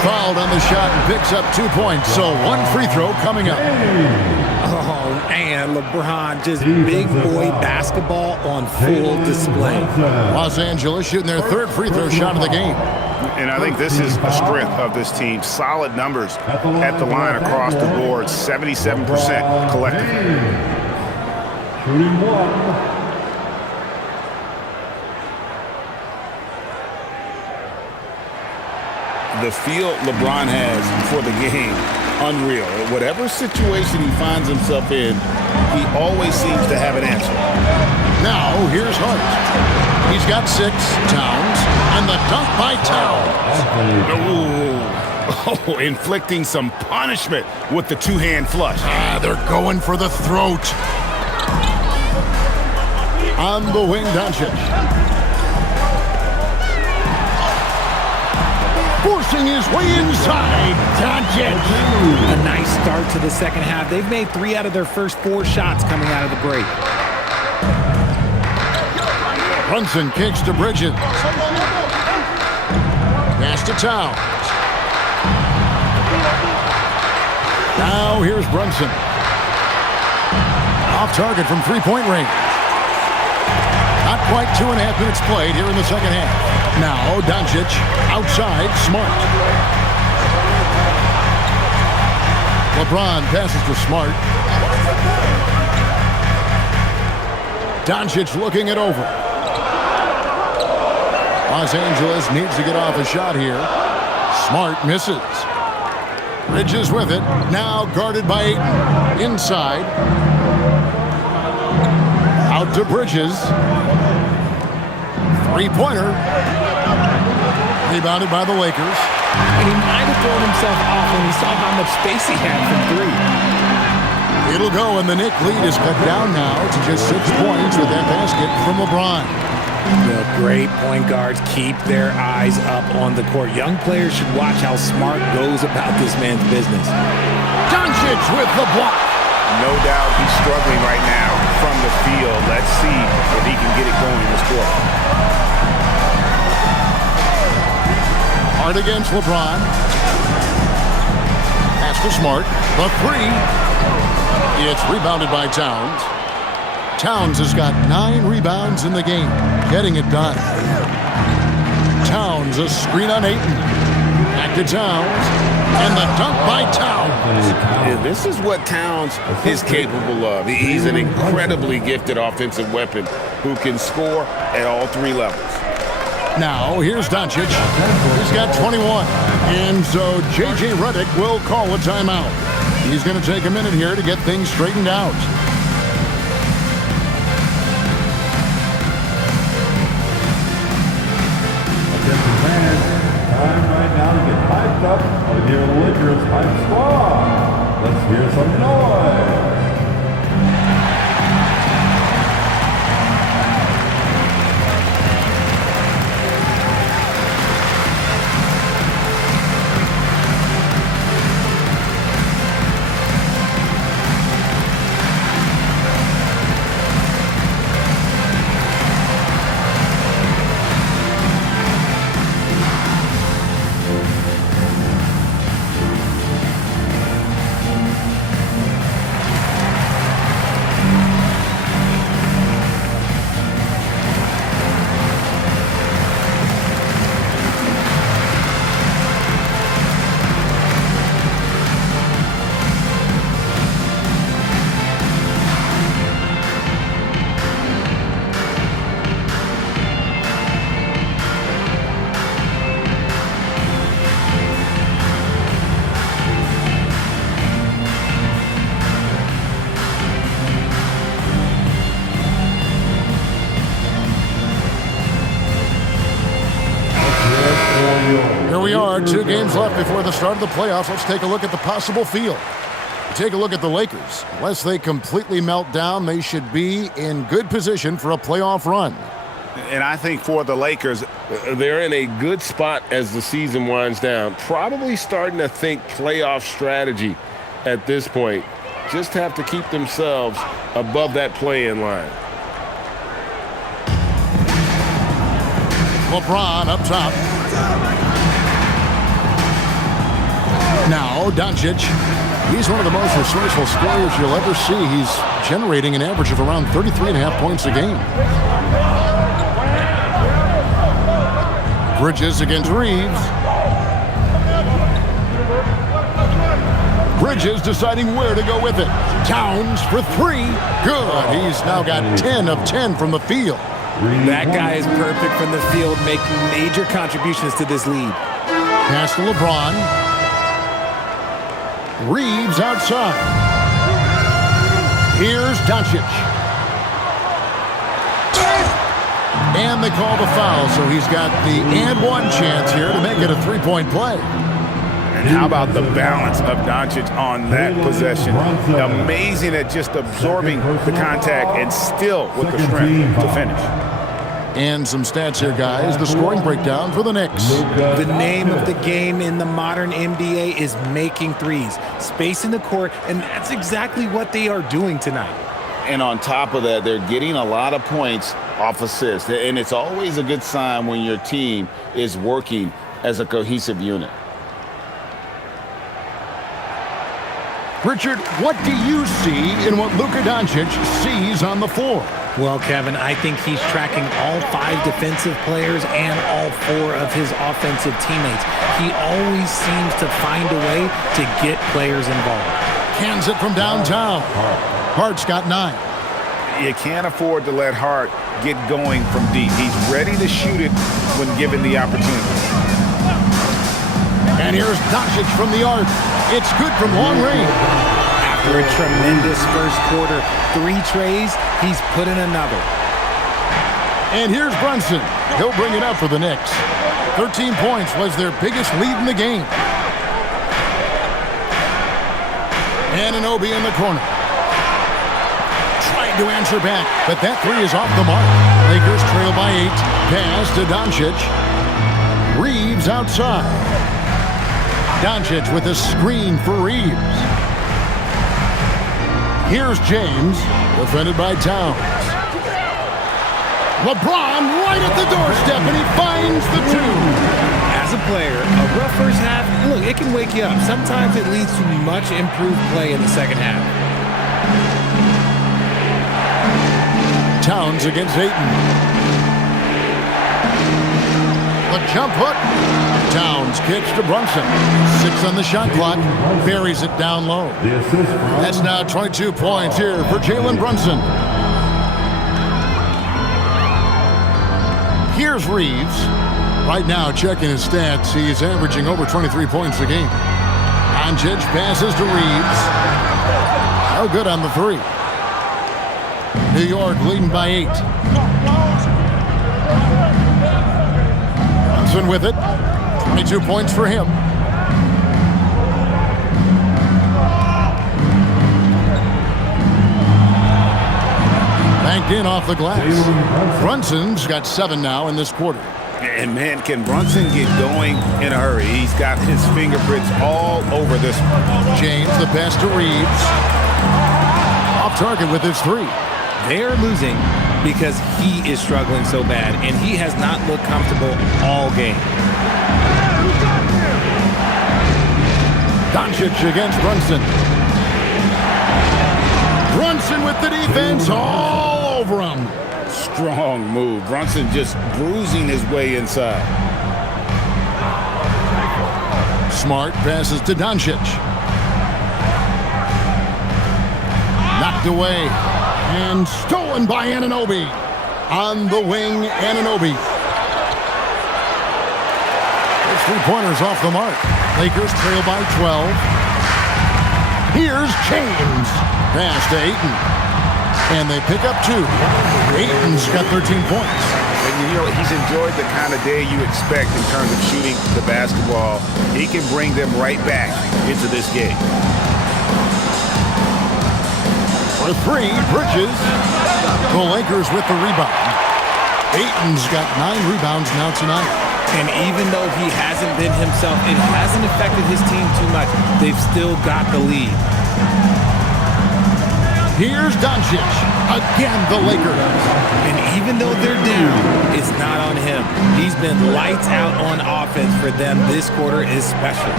Fouled on the shot and picks up 2 points, so one free throw coming up. Oh, man, LeBron, just big boy basketball on full display. Los Angeles shooting their 3rd free throw shot of the game. And I think this is a strength of this team. Solid numbers at the line across the board, 77% collectively. Shooting 1. The feel LeBron has for the game, unreal. Whatever situation he finds himself in, he always seems to have an answer. Now, here's Hart. He's got 6, Towns, and the dunk by Towns. Oh, inflicting some punishment with the two-hand flush. They're going for the throat. On the wing, Doncic. Forcing his way inside. Doncic. A nice start to the second half. They've made 3 out of their first 4 shots coming out of the break. Brunson kicks to Bridges. Pass to Towns. Now here's Brunson. Off target from 3-point range. Not quite 2.5 minutes played here in the second half. Now Doncic outside, Smart. LeBron passes to Smart. Doncic looking it over. Los Angeles needs to get off a shot here. Smart misses. Bridges with it. Now guarded by Ayton. Inside. Out to Bridges. Three-pointer. Rebounded by the Lakers. And he might have thrown himself off when he saw how much space he had from 3. It'll go, and the Knicks lead is cut down now to just 6 points with that basket from LeBron. The great point guards keep their eyes up on the court. Young players should watch how Smart goes about this man's business. Doncic with the block. No doubt he's struggling right now from the field. Let's see if he can get it going in this quarter. Hard against LeBron. Pass to Smart. The 3. It's rebounded by Towns. Towns has got 9 rebounds in the game, getting it done. Towns, a screen on Ayton. Back to Towns, and the dunk by Towns. And this is what Towns is capable of. He's an incredibly gifted offensive weapon who can score at all 3 levels. Now, here's Doncic. He's got 21. And so J.J. Redick will call a timeout. He's going to take a minute here to get things straightened out. Time right now to get hyped up on the Lakers hype squad. Let's hear some noise. are 2 games left before the start of the playoffs. Let's take a look at the possible field. Take a look at the Lakers. Unless they completely melt down, they should be in good position for a playoff run. And I think for the Lakers, they're in a good spot as the season winds down. Probably starting to think playoff strategy at this point. Just have to keep themselves above that play-in line. LeBron up top. Now, Doncic. He's one of the most resourceful scorers you'll ever see. He's generating an average of around 33.5 points a game. Bridges against Reeves. Bridges deciding where to go with it. Towns for 3. Good. He's now got 10 of 10 from the field. That guy is perfect from the field, making major contributions to this lead. Pass to LeBron. Reeves outside. Here's Doncic. And they call the foul, so he's got the and one chance here to make it a 3-point play. And how about the balance of Doncic on that possession? Amazing at just absorbing the contact and still with the strength to finish. And some stats here, guys. The scoring breakdown for the Knicks. The name of the game in the modern NBA is making threes. Space in the court, and that's exactly what they are doing tonight. And on top of that, they're getting a lot of points off assists. And it's always a good sign when your team is working as a cohesive unit. Richard, what do you see in what Luka Doncic sees on the floor? Well, Kevin, I think he's tracking all 5 defensive players and all 4 of his offensive teammates. He always seems to find a way to get players involved. Cans it from downtown. Hart's got 9. You can't afford to let Hart get going from deep. He's ready to shoot it when given the opportunity. And here's Doncic from the arc. It's good from long range. After a tremendous first quarter, 3 trays, he's put in another. And here's Brunson. He'll bring it up for the Knicks. 13 points was their biggest lead in the game. Anunoby in the corner. Trying to answer back, but that 3 is off the mark. Lakers trail by 8. Pass to Doncic. Reeves outside. Doncic with a screen for Reeves. Here's James, defended by Towns. LeBron right at the doorstep, and he finds the 2. As a player, a rough first half, look, it can wake you up. Sometimes it leads to much improved play in the second half. Towns against Ayton. The jump hook. Towns kicks to Brunson. 6 on the shot clock. Buries it down low. That's now 22 points here for Jalen Brunson. Here's Reeves. Right now, checking his stats, he's averaging over 23 points a game. Doncic passes to Reeves. No good on the 3. New York leading by 8. Brunson with it. 22 points for him. Banked in off the glass. Brunson's got 7 now in this quarter. And, man, can Brunson get going in a hurry? He's got his fingerprints all over this one. James, the pass to Reeves. Off target with his 3. They're losing because he is struggling so bad, and he has not looked comfortable all game. Doncic against Brunson. Brunson with the defense all over him. Strong move. Brunson just bruising his way inside. Smart passes to Doncic. Knocked away and stolen by Anunoby. On the wing, Anunoby. Those 3-pointers off the mark. Lakers trail by 12. Here's James. Pass to Ayton. And they pick up 2. Ayton's got 13 points. And, he's enjoyed the kind of day you expect in terms of shooting the basketball. He can bring them right back into this game. For three, Bridges. The Lakers with the rebound. Ayton's got 9 rebounds now tonight. And even though he hasn't been himself, it hasn't affected his team too much. They've still got the lead. Here's Doncic. Again, the Lakers. And even though they're down, it's not on him. He's been lights out on offense for them this quarter especially.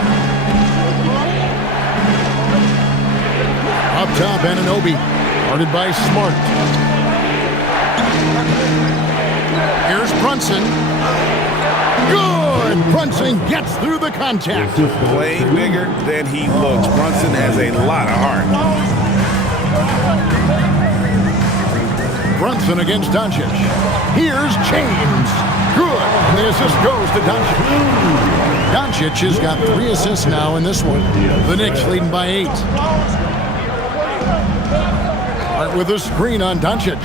Up top, Anunoby. Guarded by Smart. Here's Brunson. Good! Brunson gets through the contact. Playing bigger than he looks. Brunson has a lot of heart. Brunson against Doncic. Here's James. Good. And the assist goes to Doncic. Doncic has got 3 assists now in this one. The Knicks leading by 8. Hart with a screen on Doncic.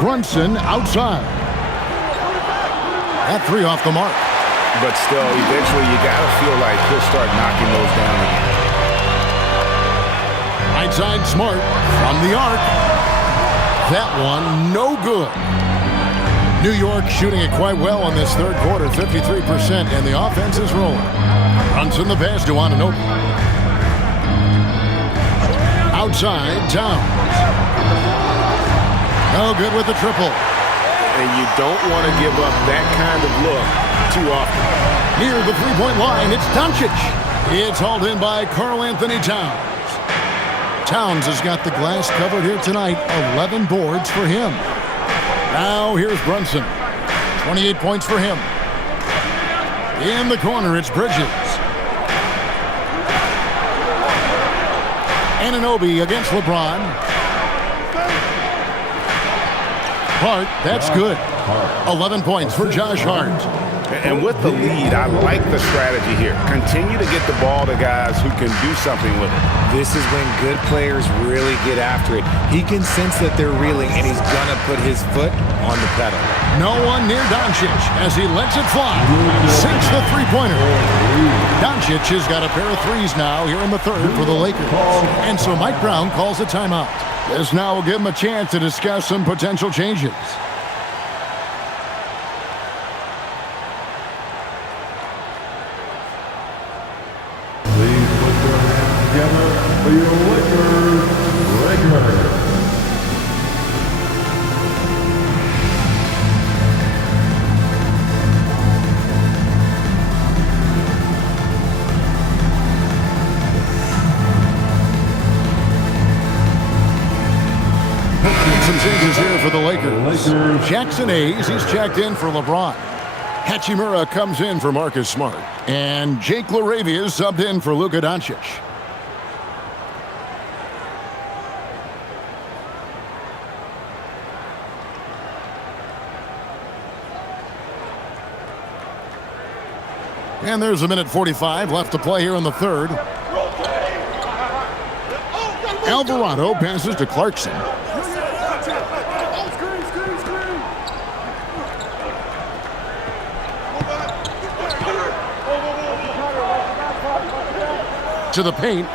Brunson outside. That 3 off the mark. But still, eventually you got to feel like he'll start knocking those down again. Right side Smart from the arc. That one no good. New York shooting it quite well in this third quarter, 53%, and the offense is rolling. Brunson the pass to Anunoby. Outside, Towns. No good with the triple. And you don't want to give up that kind of look too often. Near the three-point line, it's Doncic. It's hauled in by Karl-Anthony Towns. Towns has got the glass covered here tonight. 11 boards for him. Now here's Brunson. 28 points for him. In the corner, it's Bridges. Anunoby against LeBron. Hart, that's good. 11 points for Josh Hart. And with the lead, I like the strategy here. Continue to get the ball to guys who can do something with it. This is when good players really get after it. He can sense that they're reeling, and he's going to put his foot on the pedal. No one near Doncic as he lets it fly. Sinks the three-pointer. Doncic has got a pair of threes now here in the third for the Lakers. And so Mike Brown calls a timeout. This now will give him a chance to discuss some potential changes. Please put your hands together for your Lakers. Some changes here for the Lakers. Jackson Hayes, he's checked in for LeBron. Hachimura comes in for Marcus Smart. And Jake LaRavia is subbed in for Luka Doncic. And there's a minute 45 left to play here in the third. Alvarado passes to Clarkson. To the paint.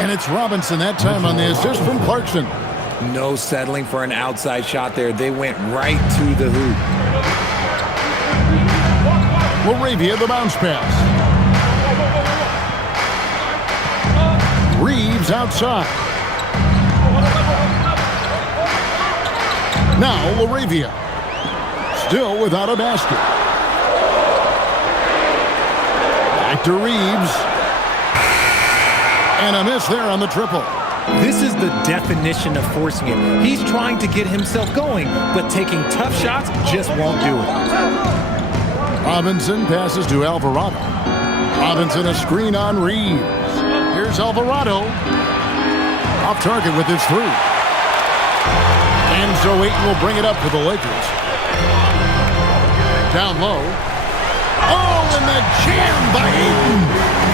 And it's Robinson that time on the assist from Clarkson. No settling for an outside shot there. They went right to the hoop. LaRavia the bounce pass. Reeves outside. Now LaRavia. Still without a basket. Back to Reeves. And a miss there on the triple. This is the definition of forcing it. He's trying to get himself going, but taking tough shots just won't do it. Robinson passes to Alvarado. Robinson a screen on Reeves. Here's Alvarado. Off target with his three. And so Ayton will bring it up for the Lakers. Down low. Oh, and the jam by Ayton.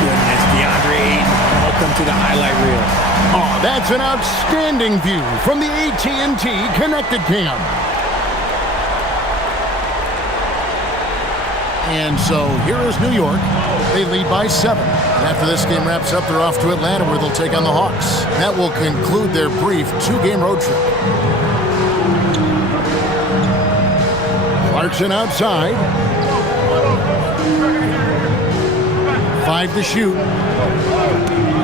Goodness, DeAndre Ayton Welcome to the highlight reel. Oh, that's an outstanding view from the AT&T Connected Cam. And so here is New York. They lead by 7. After this game wraps up, they're off to Atlanta where they'll take on the Hawks. That will conclude their brief 2-game road trip. Clarkson outside. 5 to shoot.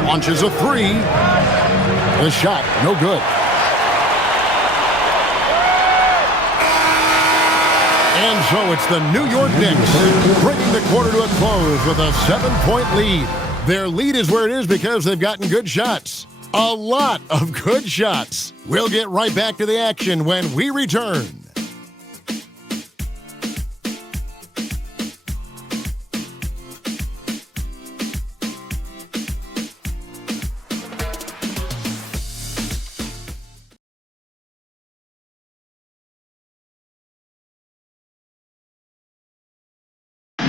Launches a 3. The shot, no good. And so it's the New York Knicks bringing the quarter to a close with a 7-point lead. Their lead is where it is because they've gotten good shots. A lot of good shots. We'll get right back to the action when we return.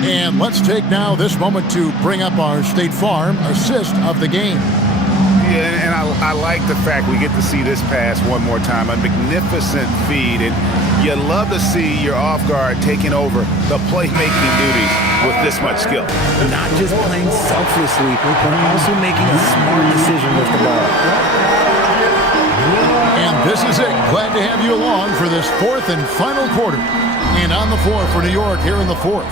And let's take now this moment to bring up our State Farm assist of the game. Yeah, and I like the fact we get to see this pass one more time. A magnificent feed, and you love to see your off guard taking over the playmaking duties with this much skill. Not just playing selflessly, but also making a smart decision with the ball. And this is it. Glad to have you along for this 4th and final quarter. And on the floor for New York here in the 4th.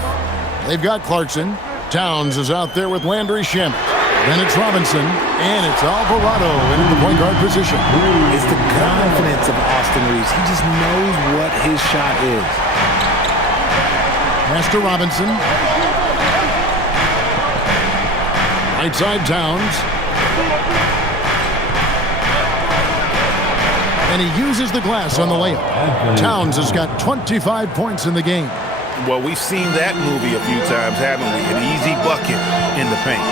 They've got Clarkson. Towns is out there with Landry Shamet. Then it's Robinson, and it's Alvarado in the point guard position. It's the confidence of Austin Reeves. He just knows what his shot is. Pass to Robinson. Right side Towns. And he uses the glass on the layup. Towns has got 25 points in the game. Well, we've seen that movie a few times, haven't we? An easy bucket in the paint.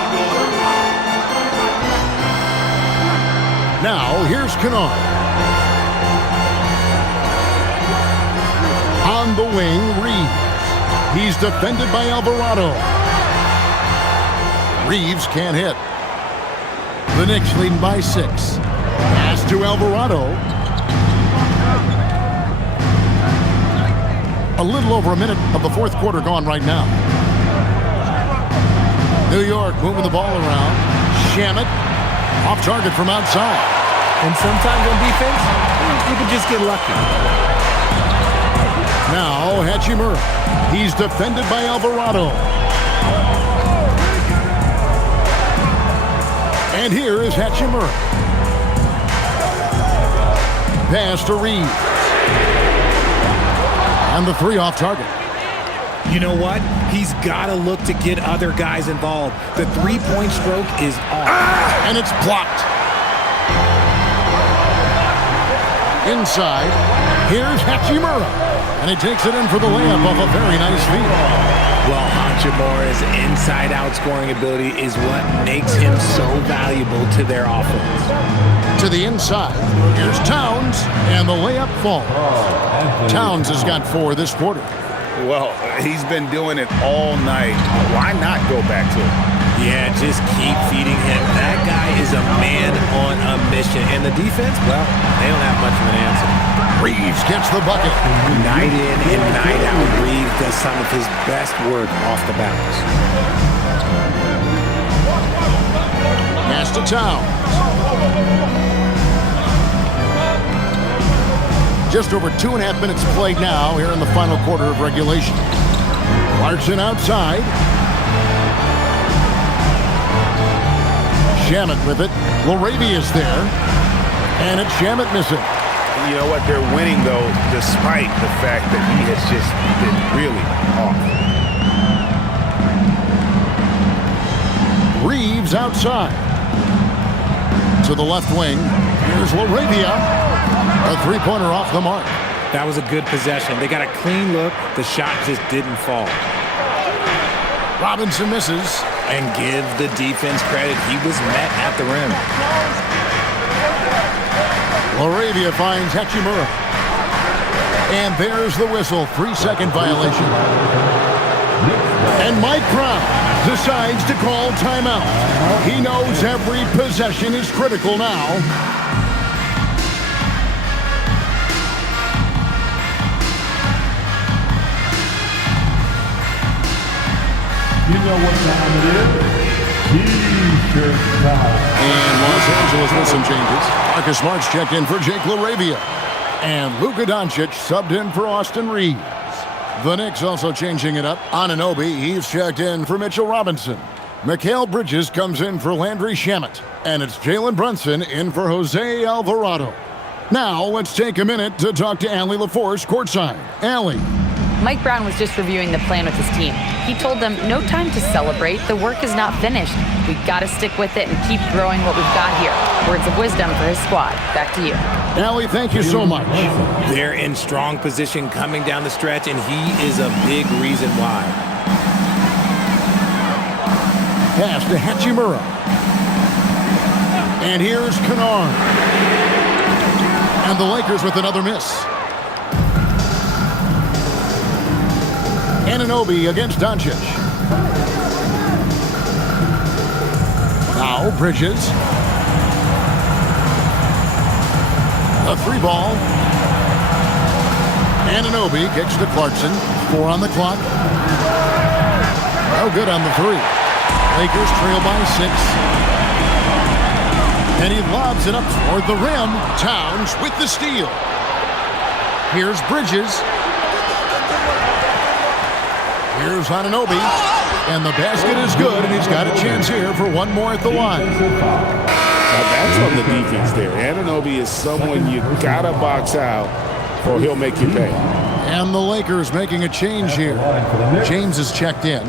Now, here's Kennard. On the wing, Reeves. He's defended by Alvarado. Reeves can't hit. The Knicks leading by 6. Pass to Alvarado. A little over a minute of the 4th quarter gone right now. New York moving the ball around. Shamet off target from outside. And sometimes on defense, you can just get lucky. Now Hachimura. He's defended by Alvarado. And here is Hachimura. Pass to Reeves. And the 3 off target. You know what? He's got to look to get other guys involved. The 3-point stroke is off. And it's blocked. Inside, here's Hachimura. And he takes it in for the layup off a very nice feed. Well, Hachimura's inside-out scoring ability is what makes him so valuable to their offense. To the inside, here's Towns, and the layup falls. Towns has got 4 this quarter. Well, he's been doing it all night. Why not go back to it? Yeah, just keep feeding him. That guy is a man on a mission. And the defense, well, they don't have much of an answer. Reeves gets the bucket. Night in and night out, Reeves does some of his best work off the bounce. Pass to Towns. Just over 2.5 minutes played now here in the final quarter of regulation. Clarkson outside. Shamet with it. Laravia's there. And it's Shamet missing. You know what? They're winning, though, despite the fact that he has just been really off. Reeves outside. To the left wing. Here's Laravia. A 3-pointer off the mark. That was a good possession. They got a clean look. The shot just didn't fall. Robinson misses. And give the defense credit. He was met at the rim. Laravia finds Hachimura. And there's the whistle. 3-second violation. And Mike Brown decides to call timeout. He knows every possession is critical now. You know what time it is? T-shirt time. And Los Angeles with some changes. Marcus Smart's checked in for Jake LaRavia. And Luka Doncic subbed in for Austin Reeves. The Knicks also changing it up. Anunoby, he's checked in for Mitchell Robinson. Mikal Bridges comes in for Landry Shamet. And it's Jalen Brunson in for Jose Alvarado. Now, let's take a minute to talk to Allie LaForce courtside. Allie. Mike Brown was just reviewing the plan with his team. He told them, no time to celebrate. The work is not finished. We've got to stick with it and keep growing what we've got here. Words of wisdom for his squad. Back to you. Allie, thank you so much. They're in strong position coming down the stretch, and he is a big reason why. Pass to Hachimura. And here's Kennard. And the Lakers with another miss. Anunoby against Doncic. Now Bridges. A 3-ball. Anunoby kicks to Clarkson. 4 on the clock. No good on the 3. Lakers trail by 6. And he lobs it up toward the rim. Towns with the steal. Here's Bridges. Here's Anunoby, and the basket is good, and he's got a chance here for one more at the line. Now that's on the defense there. Anunoby is someone you gotta box out, or he'll make you pay. And the Lakers making a change here. James is checked in.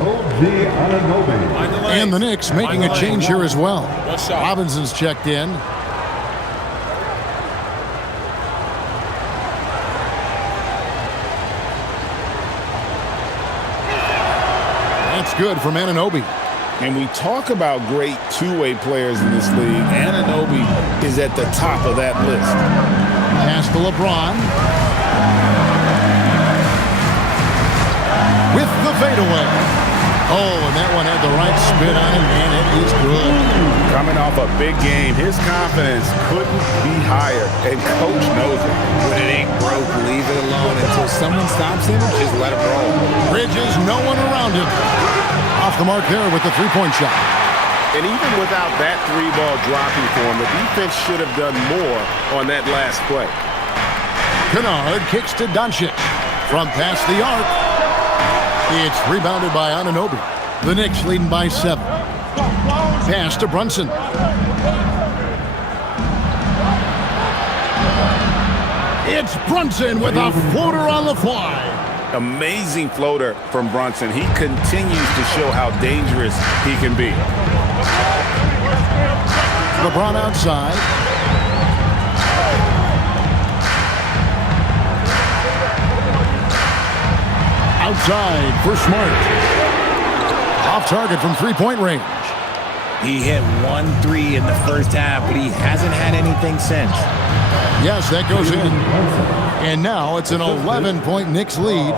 And the Knicks making a change here as well. Robinson's checked in. Good from Anunoby. And we talk about great two-way players in this league. Anunoby is at the top of that list. Pass to LeBron. With the fadeaway. Oh, and that one had the right spin on it, and it is good. Coming off a big game, his confidence couldn't be higher, and Coach knows it. When it ain't broke, leave it alone until someone stops him. Just let him roll. Bridges, no one around him. Off the mark there with the three-point shot. And even without that 3-ball dropping for him, the defense should have done more on that last play. Kennard kicks to Doncic. From past the arc. It's rebounded by Anunoby. The Knicks leading by 7. Pass to Brunson. It's Brunson with a floater on the fly. Amazing floater from Brunson. He continues to show how dangerous he can be. LeBron outside. Outside for Smart. Off target from three-point range. He hit 1-3 in the first half, but he hasn't had anything since. Yes, that goes in. And now it's an 11-point Knicks lead.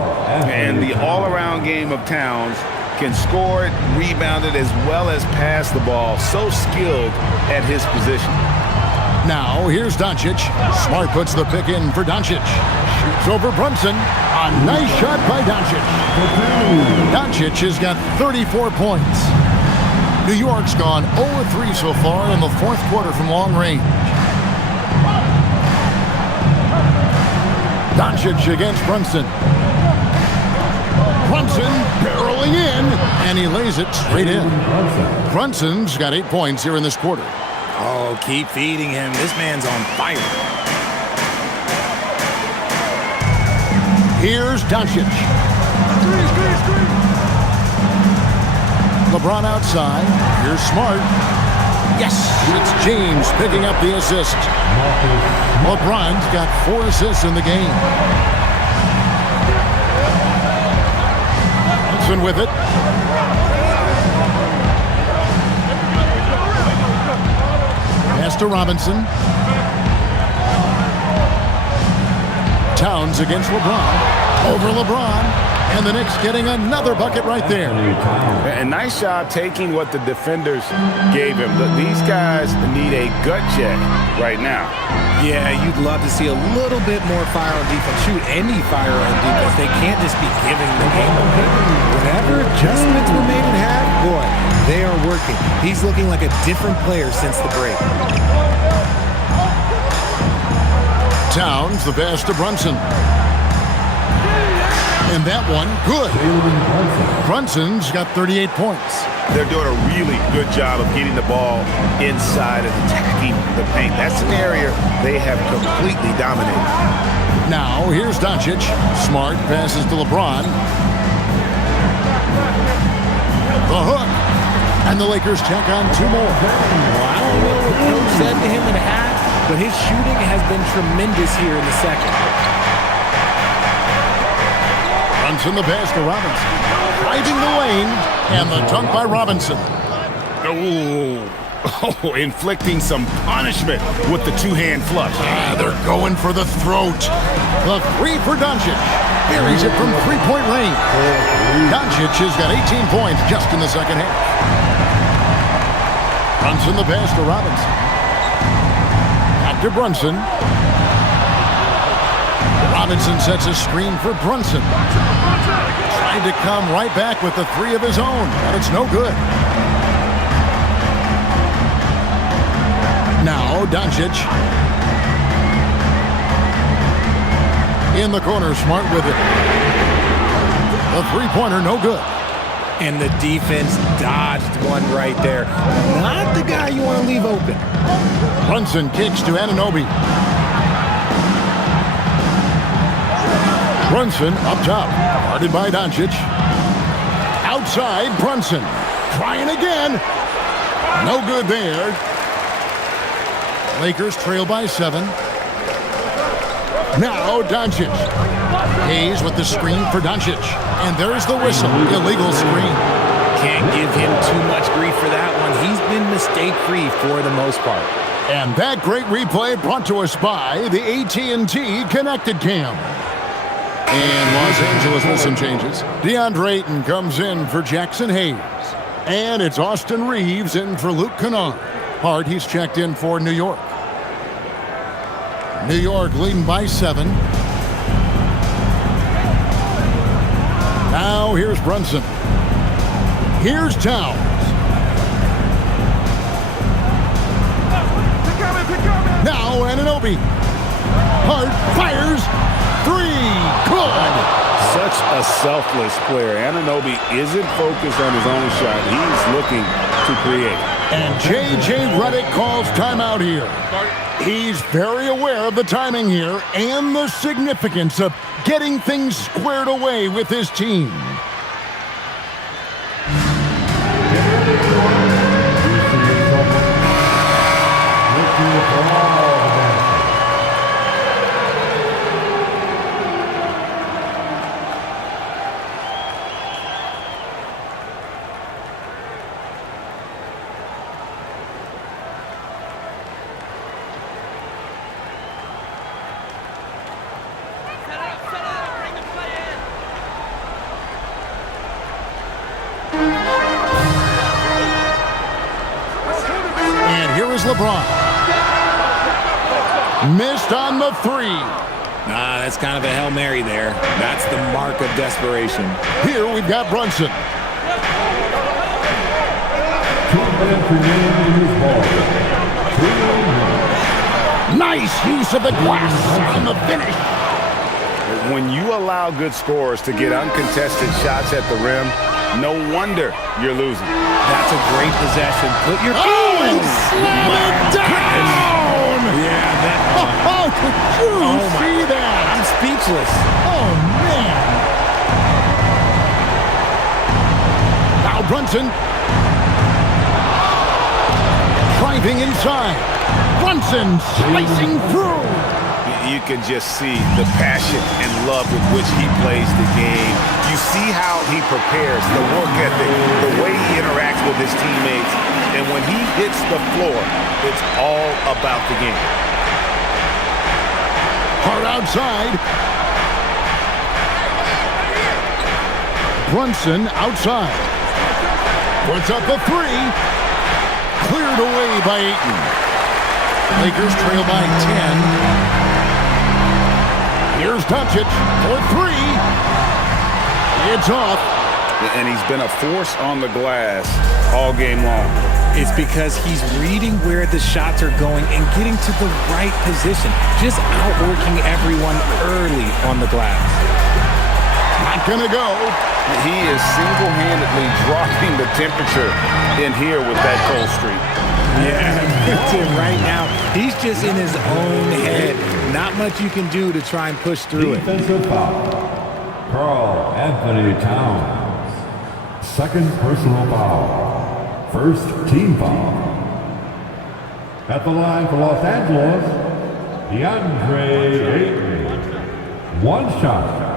And the all-around game of Towns can score it, rebound it, as well as pass the ball. So skilled at his position. Now here's Doncic. Smart puts the pick in for Doncic. Shoots over Brunson. A nice shot by Doncic. Doncic has got 34 points. New York's gone 0-3 so far in the fourth quarter from long range. Doncic against Brunson. Brunson barreling in, and he lays it straight in. Brunson's got 8 points here in this quarter. Oh, keep feeding him. This man's on fire. Here's Doncic. LeBron outside. Here's Smart. Yes, it's James picking up the assist. LeBron's got 4 assists in the game. Brunson with it. Pass to Robinson. Towns against LeBron. Over LeBron. And the Knicks getting another bucket right there. And nice job taking what the defenders gave him. These guys need a gut check right now. Yeah, you'd love to see a little bit more fire on defense. Shoot, any fire on defense. They can't just be giving the game away. Whenever adjustments were made in half, boy, they are working. He's looking like a different player since the break. Towns, the pass to Brunson. And that one, good. Brunson's got 38 points. They're doing a really good job of getting the ball inside and attacking the paint. That's an area they have completely dominated. Now, here's Doncic. Smart passes to LeBron. The hook. And the Lakers check on two more. Well, I don't know what Coach said to him in half, but his shooting has been tremendous here in the second. Brunson the pass to Robinson. Driving the lane, and the dunk by Robinson. Oh, inflicting some punishment with the two-hand flush. They're going for the throat. The three for Doncic. Buries it from three-point range. Doncic has got 18 points just in the second half. Brunson the pass to Robinson. Back to Brunson. Robinson sets a screen for Brunson. Trying to come right back with the three of his own, but it's no good. Now, Doncic. In the corner, Smart with it. The three-pointer, no good. And the defense dodged one right there. Not the guy you want to leave open. Brunson kicks to Anunoby. Brunson up top. Guarded by Doncic. Outside, Brunson. Trying again. No good there. Lakers trail by 7. Now Doncic. Hayes with the screen for Doncic. And there's the whistle. Illegal screen. Can't give him too much grief for that one. He's been mistake-free for the most part. And that great replay brought to us by the AT&T Connected Cam. And Los Angeles with some changes. DeAndre Ayton comes in for Jackson Hayes. And it's Austin Reeves in for Luke Kennard. Hart, he's checked in for New York. New York leading by 7. Now here's Brunson. Here's Towns. Now Anunoby. Hart fires. 3. Good. Such a selfless player. Anunoby isn't focused on his own shot. He's looking to create. And J.J. Redick calls timeout here. He's very aware of the timing here and the significance of getting things squared away with his team. LeBron. Missed on the 3. That's kind of a Hail Mary there. That's the mark of desperation. Here we've got Brunson. Nice use of the glass on the finish. When you allow good scorers to get uncontested shots at the rim, no wonder you're losing. That's a great possession. Put your and slam it down! Yeah, that. Oh, did you see that? I'm speechless. Oh, man. Now Brunson. Driving inside. Brunson slicing through. You can just see the passion and love with which he plays the game. You see how he prepares, the work ethic, the way he interacts with his teammates. And when he hits the floor, it's all about the game. Hard outside. Brunson outside. Puts up a three. Cleared away by Ayton. Lakers trail by 10. Here's Doncic for three. It's off. And he's been a force on the glass all game long. It's because he's reading where the shots are going and getting to the right position. Just outworking everyone early on the glass. Not gonna go. He is single-handedly dropping the temperature in here with that cold streak. Yeah, that's it right now. He's just in his own head. Not much you can do to try and push through it. Defensive foul. Karl Anthony Towns. Second personal foul. First team foul. At the line for Los Angeles, DeAndre Ayton. One shot.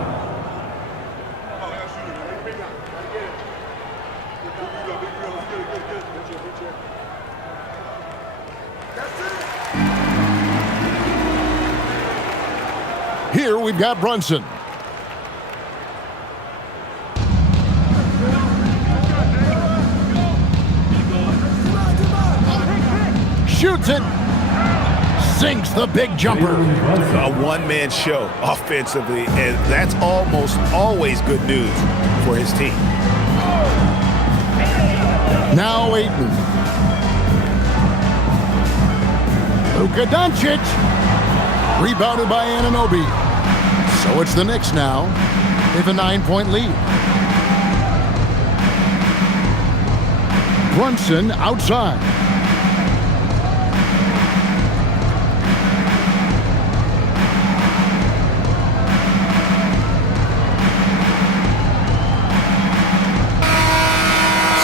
Here we've got Brunson. Shoots it. Sinks the big jumper. A one-man show offensively, and that's almost always good news for his team. Now Ayton. Luka Doncic. Rebounded by Anunoby. So it's the Knicks now. They have a 9-point lead. Brunson outside.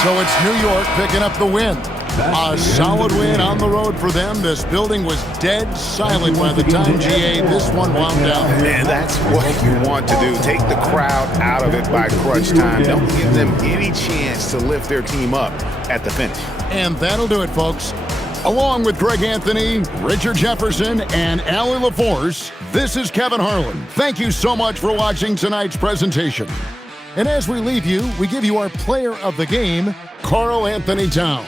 So it's New York picking up the win. A solid win on the road for them. This building was dead silent by the time, GA, this one wound down. And that's what you want to do. Take the crowd out of it by crunch time. Don't give them any chance to lift their team up at the finish. And that'll do it, folks. Along with Greg Anthony, Richard Jefferson, and Allie LaForce, this is Kevin Harlan. Thank you so much for watching tonight's presentation. And as we leave you, we give you our player of the game, Karl Anthony Towns.